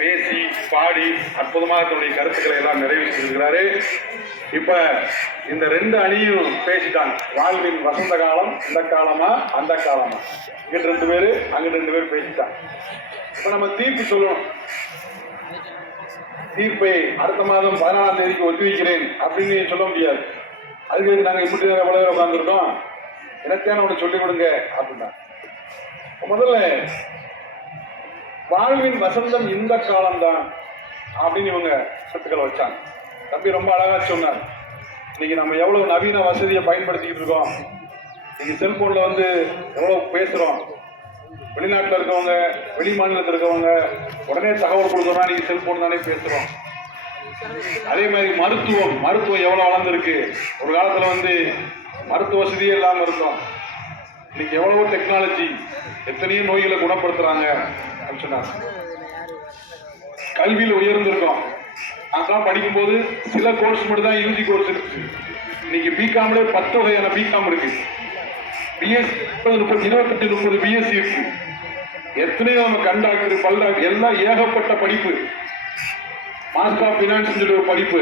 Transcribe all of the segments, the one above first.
பேசி பாடி அற்புதமாக தன்னுடைய கருத்துக்களை எல்லாம் நிறைவேற்றிருக்கிறாரு. இப்ப இந்த ரெண்டு அணியும் பேசிட்டாங்க. வாழ்வின் வசந்த காலம் இந்த காலமா அந்த காலமா, இங்கிட்டு 2 பேரு அங்கிட்டு 2 பேர் பேசிட்டாங்க. இப்ப நம்ம தீர்ப்பு சொல்லணும். தீர்ப்பை அடுத்த மாதம் 14ஆம் தேதிக்கு ஒத்தி வைக்கிறேன் அப்படின்னு சொல்ல முடியாது. அதுக்கு நாங்க இப்படி எவ்வளவு நேரம் உட்கார்ந்துருக்கோம், எனக்கான ஒன்று சொல்லிக் கொடுங்க அப்படின்னா. முதல்ல வாழ்வின் வசந்தம் இந்த காலம்தான் அப்படின்னு இவங்க கருத்துக்களை வச்சாங்க. தம்பி ரொம்ப அழகா சொன்னார். இன்னைக்கு நம்ம எவ்வளவு நவீன வசதியை பயன்படுத்திக்கிட்டு இருக்கோம். இன்னைக்கு செல்போன்ல எவ்வளவு பேசுறோம். வெளிநாட்டில் இருக்கவங்க, வெளி மாநிலத்தில் இருக்கவங்க உடனே தகவல் கொடுக்கறோம்னா நீங்க செல்போன் தானே பேசுறோம். அதே மாதிரி மருத்துவம் எவ்வளவு வளர்ந்துருக்கு. ஒரு காலத்துல மருத்துவ வசதியே இல்லாம இருக்கும். இன்னைக்கு எவ்வளவோ டெக்னாலஜி, எத்தனையோ நோய்களை குணப்படுத்துறாங்க அப்படின்னு சொன்னாங்க. கல்வியில் உயர்ந்திருக்கோம். அதான் படிக்கும்போது சில கோர்ஸ் மட்டும் தான் யூஜி கோர்ஸ் இருக்கு. இன்னைக்கு பிகாம்ல 10 வகையான பிகாம் இருக்கு. பிஎஸ்சி 28-30 பிஎஸ்சி இருக்கு. எத்தனையோ நம்ம கண்டாக்டர், பல்டாக்டர் எல்லாம் ஏகப்பட்ட படிப்பு. மாஸ்டர் ஆஃப் பினான்ஸ் சொல்லி ஒரு படிப்பு.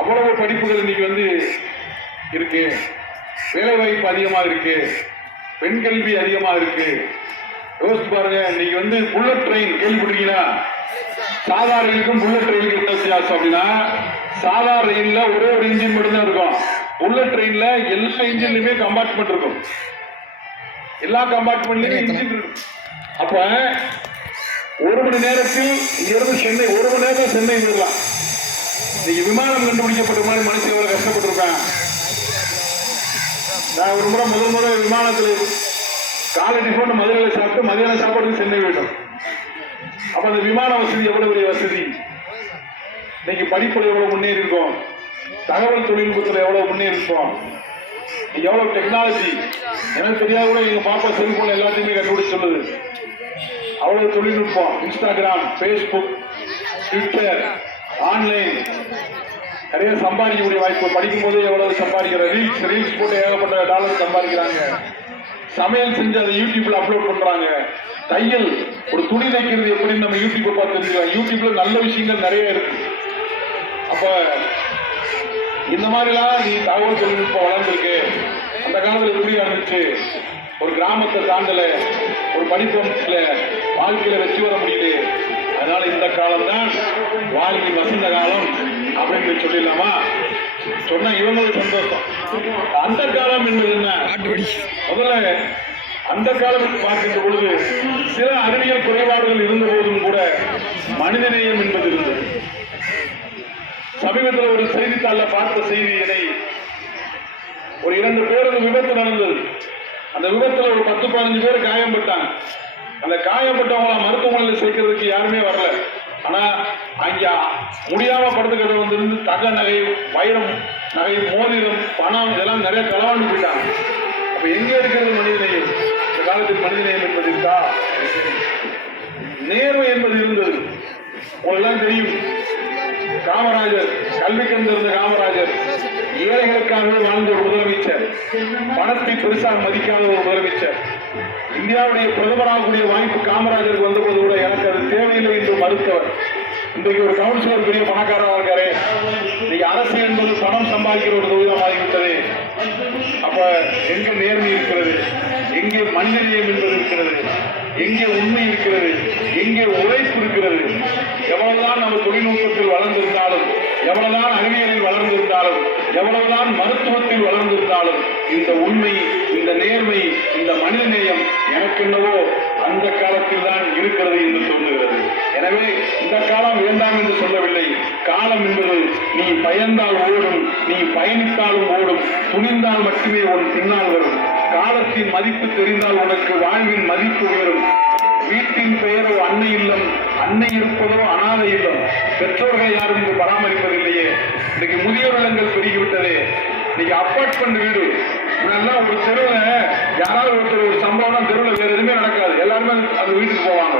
அவ்வளவு படிப்புகள் இன்னைக்கு இருக்கு. வேலை வாய்ப்பு அதிகமா இருக்கு. பெண் கல்வி அதிகமா இருக்கு. யோசிச்சு பாருங்க. இன்னைக்கு புல்லட் ட்ரெயின் கேள்விப்பட்டிருக்கீங்களா? சாதா ரயிலுக்கும் புல்லட் ரயிலுக்கு என்ன வித்தியாசம் அப்படின்னா, சாதா ரயில்ல ஒரே ஒரு இன்ஜின் மட்டும் தான் இருக்கும். புல்லட் ட்ரெயின்ல எல்லா இன்ஜின்லயுமே கம்பார்ட்மெண்ட் இருக்கும். எல்லா கம்பார்ட்மெண்ட்லயும் இன்ஜின் இருக்கும். அப்ப 1 மணி நேரத்தில் இங்கிருந்து சென்னை, 1 மணி நேரம் சென்னை போயிடலாம். இன்னைக்கு விமானம் கண்டுபிடிக்கப்பட்ட மாதிரி மனுஷன் எவ்வளவு கஷ்டப்பட்டிருக்கான். நான் ஒரு முதல் முறை விமானத்தில் காலை டிஃபன் மதுரையில் சாப்பிட்டு மதியான சாப்பாடுக்கு சென்னை போயிட்டோம். அப்ப அந்த விமான வசதி எவ்வளவு பெரிய வசதி. இன்னைக்கு படிப்புல எவ்வளவு முன்னேறி இருக்கோம். தகவல் தொழில்நுட்பத்தில் எவ்வளவு முன்னேறி இருக்கோம். எவ்வளவு டெக்னாலஜி. எனக்கு தெரியாத கூட எங்க பாப்பா செல்போன் எல்லாத்தையுமே கண்டுபிடிச்சு சொல்லுது. அவ்வளவு தொழில்நுட்பம். இன்ஸ்டாகிராம், பேஸ்புக், ட்விட்டர், ஆன்லைன் நிறைய சம்பாதிக்கக்கூடிய வாய்ப்பு. படிக்கும் போதே எவ்வளவு சம்பாதிக்கிற ரீல்ஸ் போட்டு ஏகப்பட்ட டாலர் சம்பாதிக்கிறாங்க. சமையல் செஞ்சு அதை யூடியூப்ல அப்லோட் பண்றாங்க. தையல், ஒரு துணி தைக்கிறது எப்படின்னு நம்ம யூடியூப்பை பார்த்து தெரிஞ்சுக்கலாம். யூடியூப்ல நல்ல விஷயங்கள் நிறைய இருக்கு. அப்ப இந்த மாதிரிலாம் நீ தகவல் தொழில்நுட்பம் வளர்ந்துருக்கு. அந்த காலத்துல எப்படி இருந்துச்சு? ஒரு கிராமத்தை தாண்டல, ஒரு படிப்பு வாழ்க்கையில வச்சு வர முடியுது. அதனால இந்த காலம் தான் வாழ்க்கை வசந்த காலம் அப்படின்னு சொல்லிடலாமா? சொன்னா இவங்களுக்கு சந்தோஷம். அந்த காலம் என்பது என்ன? முதல்ல அந்த காலம் பார்க்கின்ற பொழுது சில அறிவியல் குறைபாடுகள் இருந்த போதும் கூட மனிதநேயம் என்பது இருந்தது. சமீபத்தில் ஒரு செய்தித்தாள பார்த்த செய்தியினை, ஒரு 2 பேருக்கு விபத்து நடந்தது. அந்த விபத்துல ஒரு 10-15 பேர் காயம்பட்டாங்க. அந்த காயப்பட்டவங்கள மருத்துவமனையில் சேர்க்கிறதுக்கு யாருமே வரல. ஆனா அங்க முடியாம படுத்துக்கிட்டு தங்க நகை, வைரம் நகை, மோதிரம், பணம் இதெல்லாம் நிறைய களவாண்டு போயிட்டாங்க. அப்ப எங்க இருக்கிறது மனிதநேயம்? இந்த காலத்தில் மனிதநேயம் என்பது இருக்கா? நேர்மை என்பது இருந்தது. உங்களெல்லாம் தெரியும், காமராஜர், கல்வி கண்டிருந்த காமராஜர் ஏழைகளுக்காகவே வாழ்ந்த ஒரு முதலமைச்சர், பணத்தை பெருசாக மதிக்காத ஒரு முதலமைச்சர். இந்தியாவுடைய பிரதமராகக்கூடிய வாய்ப்பு காமராஜருக்கு வந்தபோது கூட எனக்கு அது தேவையில்லை என்று மறுத்தவர். இன்றைக்கு ஒரு கவுன்சிலர் பெரிய பணக்காரராக இருக்காரு. இன்னைக்கு அரசு என்பது பணம் சம்பாதிக்கிற ஒரு தொழிலாகிவிட்டது. அப்ப எங்க நேர்மை இருக்கிறது? எங்கே மனிதநேயம் என்பது இருக்கிறது? எங்கே உண்மை இருக்கிறது? எங்கே உழைப்பு இருக்கிறது? எவ்வளவுதான் நம்ம தொழில்நுட்பத்தில் வளர்ந்திருந்தாலும், எவ்வளவுதான் அறிவியலில் வளர்ந்திருந்தாலும், எவ்வளவுதான் மருத்துவத்தில் வளர்ந்திருந்தாலும், இந்த உண்மை, இந்த நேர்மை, இந்த மனிதநேயம் எனக்கு என்னவோ அந்த காலத்தில் தான் இருக்கிறது என்று தோன்றுகிறது. எனவே இந்த காலம் வேண்டாம் என்று சொல்லவில்லை. காலம் என்பது நீ பயந்தால் ஓடும், நீ பயணித்தாலும் ஓடும், துணிந்தால் மட்டுமே உன் பின்னால் வரும். காலத்தின் மதிப்பு தெரிந்தால் உனக்கு வாழ்வின் மதிப்பு உயரும். வீட்டின் பெயரோ அன்னை இல்லம், அன்னை இருப்பதோ அனாதை இல்லம். பெற்றோர்கள் யாரும் இங்கு பராமரிப்பதில்லையே. இன்னைக்கு முதியோர் இல்லங்கள் பெருகிவிட்டதே. இன்னைக்கு அப்பார்ட்மெண்ட் வீடு. இதெல்லாம் ஒரு தெருவில் யாராவது ஒரு சம்பவம் தெருவில் வேற எதுவுமே நடக்காது. எல்லாருமே அந்த வீட்டுக்கு போவாங்க.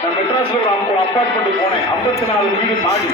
நான் மெட்ராஸ்ல ஒரு அப்பார்ட்மெண்ட்டுக்கு போனேன். 54 வீடு மாடி.